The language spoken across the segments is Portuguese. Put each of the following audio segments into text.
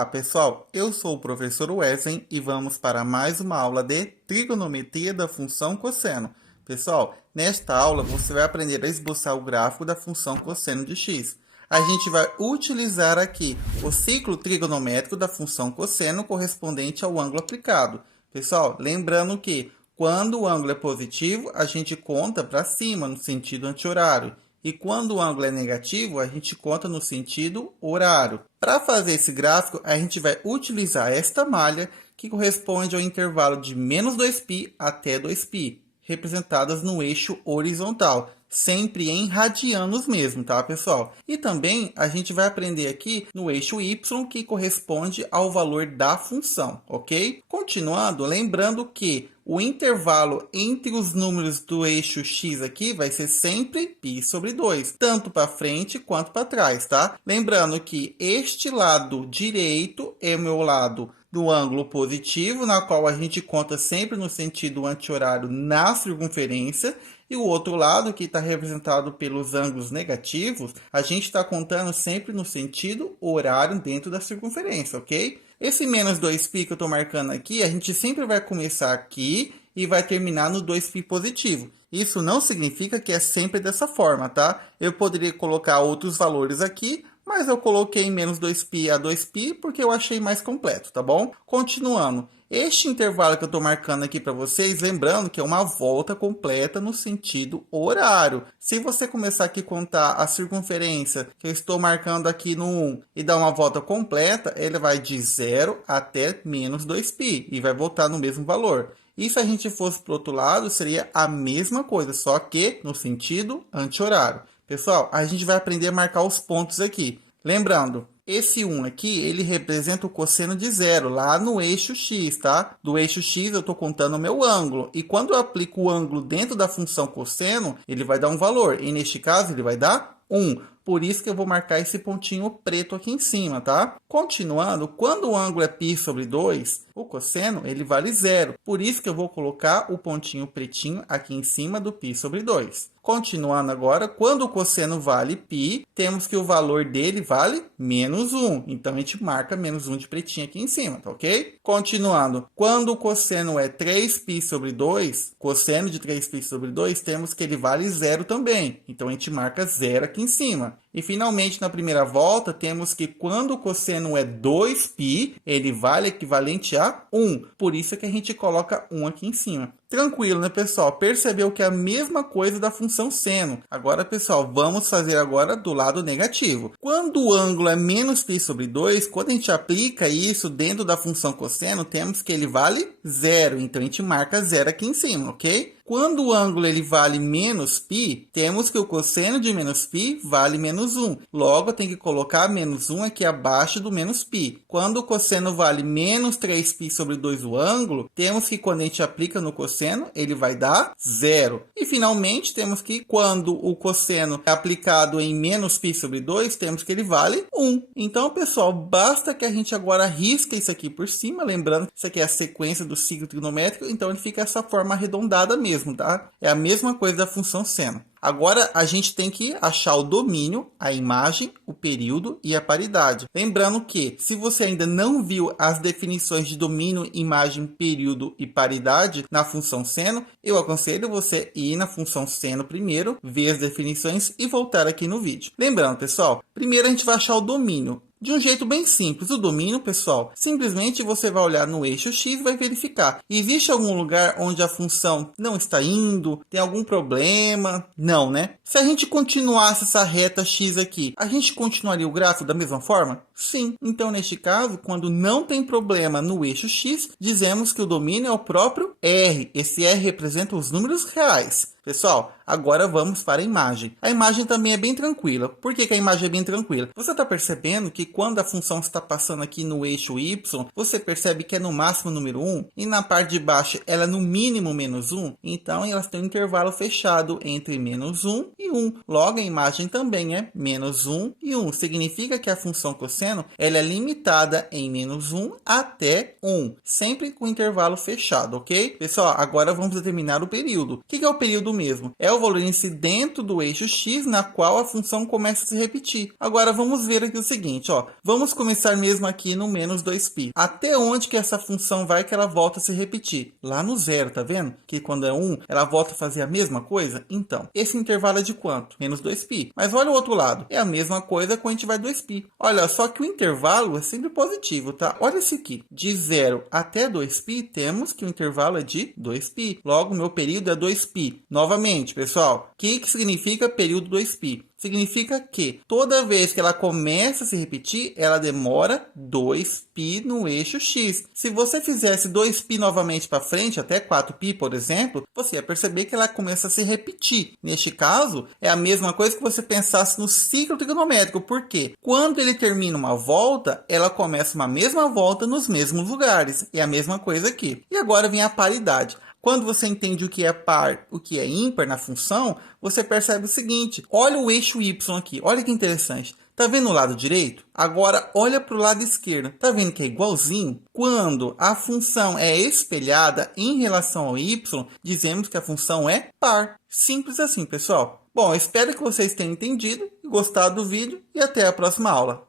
Olá pessoal, eu sou o professor Wesley e vamos para mais uma aula de trigonometria da função cosseno. Pessoal, nesta aula você vai aprender a esboçar o gráfico da função cosseno de x. A gente vai utilizar aqui o ciclo trigonométrico da função cosseno correspondente ao ângulo aplicado. Pessoal, lembrando que quando o ângulo é positivo, a gente conta para cima no sentido anti-horário. E quando o ângulo é negativo, a gente conta no sentido horário. Para fazer esse gráfico, a gente vai utilizar esta malha, que corresponde ao intervalo de menos 2π até 2π, representadas no eixo horizontal, sempre em radianos mesmo, tá, pessoal? E também a gente vai aprender aqui no eixo y, que corresponde ao valor da função, ok? Continuando, lembrando que o intervalo entre os números do eixo x aqui vai ser sempre π sobre 2, tanto para frente quanto para trás, tá? Lembrando que este lado direito é o meu lado do ângulo positivo, na qual a gente conta sempre no sentido anti-horário na circunferência, e o outro lado, que está representado pelos ângulos negativos, a gente está contando sempre no sentido horário dentro da circunferência, ok? Esse menos 2π que eu estou marcando aqui, a gente sempre vai começar aqui e vai terminar no 2π positivo. Isso não significa que é sempre dessa forma, tá? Eu poderia colocar outros valores aqui, mas eu coloquei menos 2π a 2π porque eu achei mais completo, tá bom? Continuando. Este intervalo que eu estou marcando aqui para vocês, lembrando que é uma volta completa no sentido horário. Se você começar aqui a contar a circunferência que eu estou marcando aqui no 1 e dar uma volta completa, ele vai de 0 até menos 2π e vai voltar no mesmo valor. E se a gente fosse para o outro lado, seria a mesma coisa, só que no sentido anti-horário. Pessoal, a gente vai aprender a marcar os pontos aqui. Lembrando, esse 1 aqui, ele representa o cosseno de 0, lá no eixo x, tá? Do eixo x eu estou contando o meu ângulo. E quando eu aplico o ângulo dentro da função cosseno, ele vai dar um valor. E neste caso, ele vai dar 1. Por isso que eu vou marcar esse pontinho preto aqui em cima, tá? Continuando, quando o ângulo é π sobre 2, o cosseno ele vale 0. Por isso que eu vou colocar o pontinho pretinho aqui em cima do π sobre 2. Continuando agora, quando o cosseno vale π, temos que o valor dele vale menos 1. Então, a gente marca menos 1 de pretinho aqui em cima, tá ok? Continuando, quando o cosseno é 3π sobre 2, cosseno de 3π sobre 2, temos que ele vale 0 também. Então, a gente marca 0 aqui em cima. E, finalmente, na primeira volta, temos que quando o cosseno é 2π, ele vale equivalente a 1. Por isso que a gente coloca 1 aqui em cima. Tranquilo, né, pessoal? Percebeu que é a mesma coisa da função seno. Agora, pessoal, vamos fazer agora do lado negativo. Quando o ângulo é menos π sobre 2, quando a gente aplica isso dentro da função cosseno, temos que ele vale 0. Então, a gente marca 0 aqui em cima, ok? Quando o ângulo ele vale menos π, temos que o cosseno de menos π vale menos 1. Logo, tem que colocar menos 1 aqui abaixo do menos π. Quando o cosseno vale menos 3π sobre 2 o ângulo, temos que quando a gente aplica no cosseno, ele vai dar 0. E, finalmente, temos que quando o cosseno é aplicado em menos π sobre 2, temos que ele vale 1. Então, pessoal, basta que a gente agora risque isso aqui por cima, lembrando que isso aqui é a sequência do ciclo trigonométrico, então ele fica essa forma arredondada mesmo. Tá? É a mesma coisa da função seno. Agora, a gente tem que achar o domínio, a imagem, o período e a paridade. Lembrando que, se você ainda não viu as definições de domínio, imagem, período e paridade na função seno, eu aconselho você ir na função seno primeiro, ver as definições e voltar aqui no vídeo. Lembrando, pessoal, primeiro a gente vai achar o domínio. De um jeito bem simples, o domínio, pessoal, simplesmente você vai olhar no eixo x e vai verificar. Existe algum lugar onde a função não está indo? Tem algum problema? Não, né? Se a gente continuasse essa reta x aqui, a gente continuaria o gráfico da mesma forma? Sim. Então, neste caso, quando não tem problema no eixo x, dizemos que o domínio é o próprio R. Esse R representa os números reais. Pessoal, agora vamos para a imagem. A imagem também é bem tranquila. Por que a imagem é bem tranquila? Você está percebendo que quando a função está passando aqui no eixo y, você percebe que é no máximo número 1 e na parte de baixo ela é no mínimo menos 1. Então, elas têm um intervalo fechado entre menos 1 e 1. Logo, a imagem também é menos 1 e 1. Significa que a função cosseno ela é limitada em menos 1 até 1. Sempre com intervalo fechado, ok? Pessoal, agora vamos determinar o período. O que é o período período mesmo. É o valor em si dentro do eixo x na qual a função começa a se repetir. Agora vamos ver aqui o seguinte, ó. Vamos começar mesmo aqui no menos 2π. Até onde que essa função vai que ela volta a se repetir? Lá no zero, tá vendo? Que quando é 1, ela volta a fazer a mesma coisa? Então, esse intervalo é de quanto? Menos 2π. Mas olha o outro lado. É a mesma coisa quando a gente vai 2π. Olha, só que o intervalo é sempre positivo, tá? Olha esse aqui. De 0 até 2π, temos que o intervalo é de 2π. Logo, meu período é 2π. Novamente, pessoal, o que significa período 2π? Significa que toda vez que ela começa a se repetir, ela demora 2π no eixo x. Se você fizesse 2π novamente para frente, até 4π, por exemplo, você ia perceber que ela começa a se repetir. Neste caso, é a mesma coisa que você pensasse no ciclo trigonométrico. Por quê? Quando ele termina uma volta, ela começa uma mesma volta nos mesmos lugares. É a mesma coisa aqui. E agora vem a paridade. Quando você entende o que é par, o que é ímpar na função, você percebe o seguinte. Olha o eixo y aqui. Olha que interessante. Tá vendo o lado direito? Agora, olha para o lado esquerdo. Tá vendo que é igualzinho? Quando a função é espelhada em relação ao y, dizemos que a função é par. Simples assim, pessoal. Bom, espero que vocês tenham entendido e gostado do vídeo e até a próxima aula.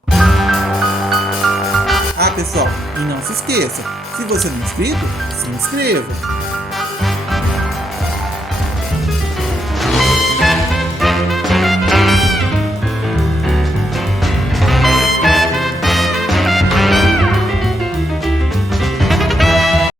Ah, pessoal, e não se esqueça, se você não é inscrito, se inscreva.